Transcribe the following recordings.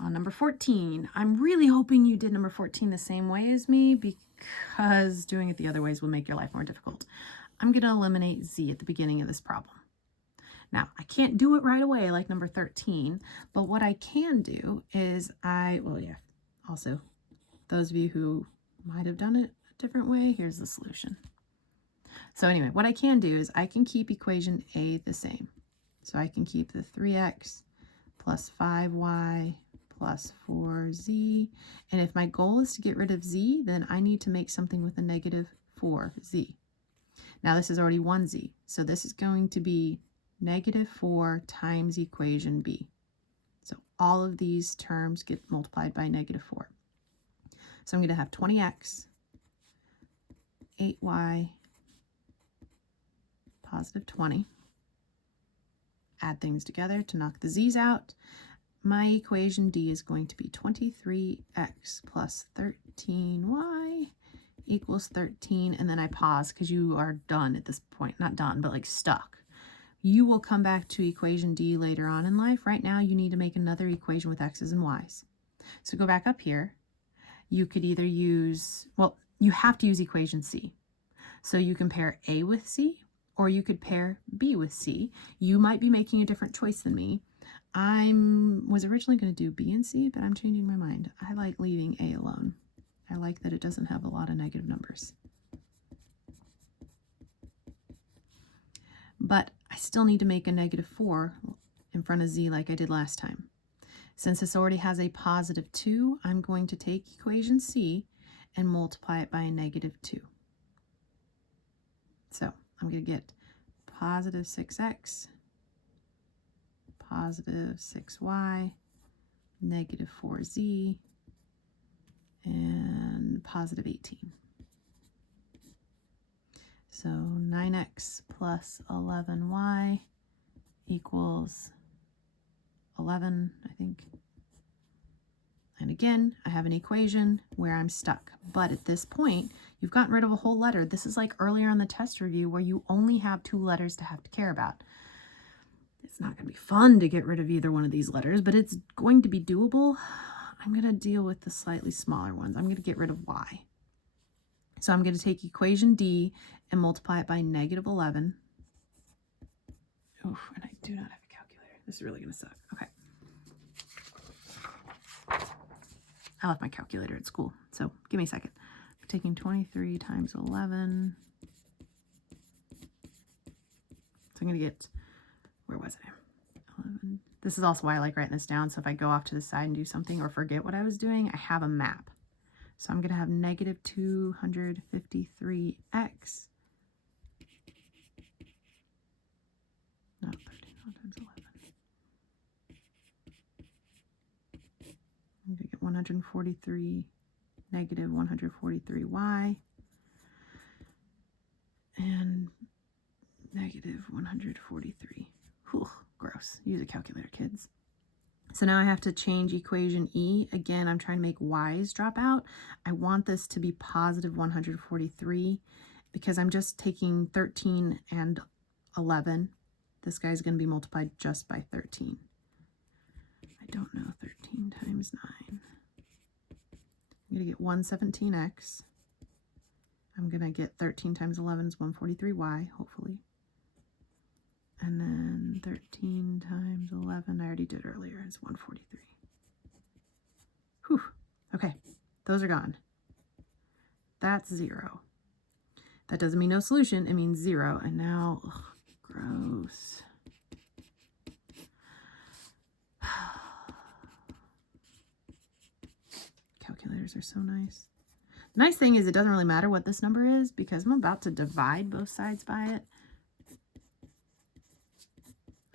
On number 14, I'm really hoping you did number 14 the same way as me because doing it the other ways will make your life more difficult. I'm going to eliminate z at the beginning of this problem. Now, I can't do it right away like number 13, but what I can do is also, those of you who might have done it a different way, here's the solution. So anyway, what I can do is I can keep equation A the same. So I can keep the 3x plus 5y plus 4z. And if my goal is to get rid of z, then I need to make something with a negative 4z. Now this is already 1z, so this is going to be negative 4 times equation b. So all of these terms get multiplied by negative 4. So I'm going to have 20x, 8y, positive 20. Add things together to knock the z's out. My equation D is going to be 23x plus 13y equals 13, and then I pause because you are done at this point. Not done, but like stuck. You will come back to equation D later on in life. Right now, you need to make another equation with x's and y's. So go back up here. You could either use, well, you have to use equation C. So you can pair A with C, or you could pair B with C. You might be making a different choice than me. I was originally going to do B and C, but I'm changing my mind. I like leaving A alone. I like that it doesn't have a lot of negative numbers. But I still need to make a negative 4 in front of Z like I did last time. Since this already has a positive 2, I'm going to take equation C and multiply it by a negative 2. So I'm going to get positive 6x, positive 6y, negative 4z, and positive 18. So 9x plus 11y equals 11, I think. And again, I have an equation where I'm stuck. But at this point, you've gotten rid of a whole letter. This is like earlier in the test review where you only have 2 letters to have to care about. It's not going to be fun to get rid of either one of these letters, but it's going to be doable. I'm going to deal with the slightly smaller ones. I'm going to get rid of y. So I'm going to take equation D and multiply it by negative 11. Oh, and I do not have a calculator. This is really going to suck. Okay. I left my calculator at school, so give me a second. I'm taking 23 times 11. So I'm going to get, where was I? 11. This is also why I like writing this down, so if I go off to the side and do something or forget what I was doing, I have a map. So I'm going to have negative 253x. Not 13 times 11. I'm going to get 143, negative 143y, and negative 143. Whew, gross. Use a calculator, kids. So now I have to change equation E. Again, I'm trying to make y's drop out. I want this to be positive 143 because I'm just taking 13 and 11. This guy's going to be multiplied just by 13. I don't know 13 times 9. I'm going to get 117x. I'm going to get 13 times 11 is 143y, hopefully. And then 13 times 11, I already did earlier, is 143. Whew. Okay, those are gone. That's 0. That doesn't mean no solution, it means 0. And now, ugh, gross. Calculators are so nice. The nice thing is it doesn't really matter what this number is because I'm about to divide both sides by it.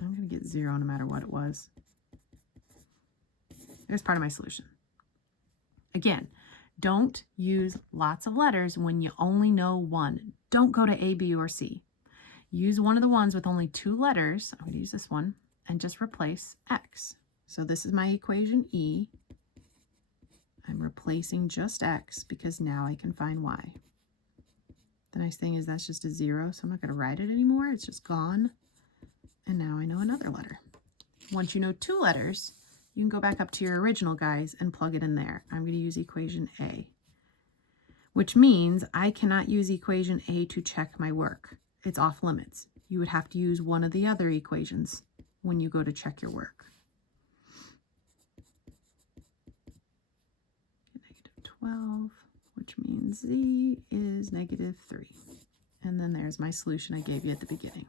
I'm going to get 0 no matter what it was. There's part of my solution. Again, don't use lots of letters when you only know one. Don't go to A, B, or C. Use one of the ones with only 2 letters. I'm going to use this one and just replace x. So this is my equation E. I'm replacing just x because now I can find y. The nice thing is that's just a 0, so I'm not going to write it anymore. It's just gone. And now I know another letter. Once you know 2 letters, you can go back up to your original guys and plug it in there. I'm going to use equation A, which means I cannot use equation A to check my work. It's off limits. You would have to use one of the other equations when you go to check your work. -12, which means Z is -3. And then there's my solution I gave you at the beginning.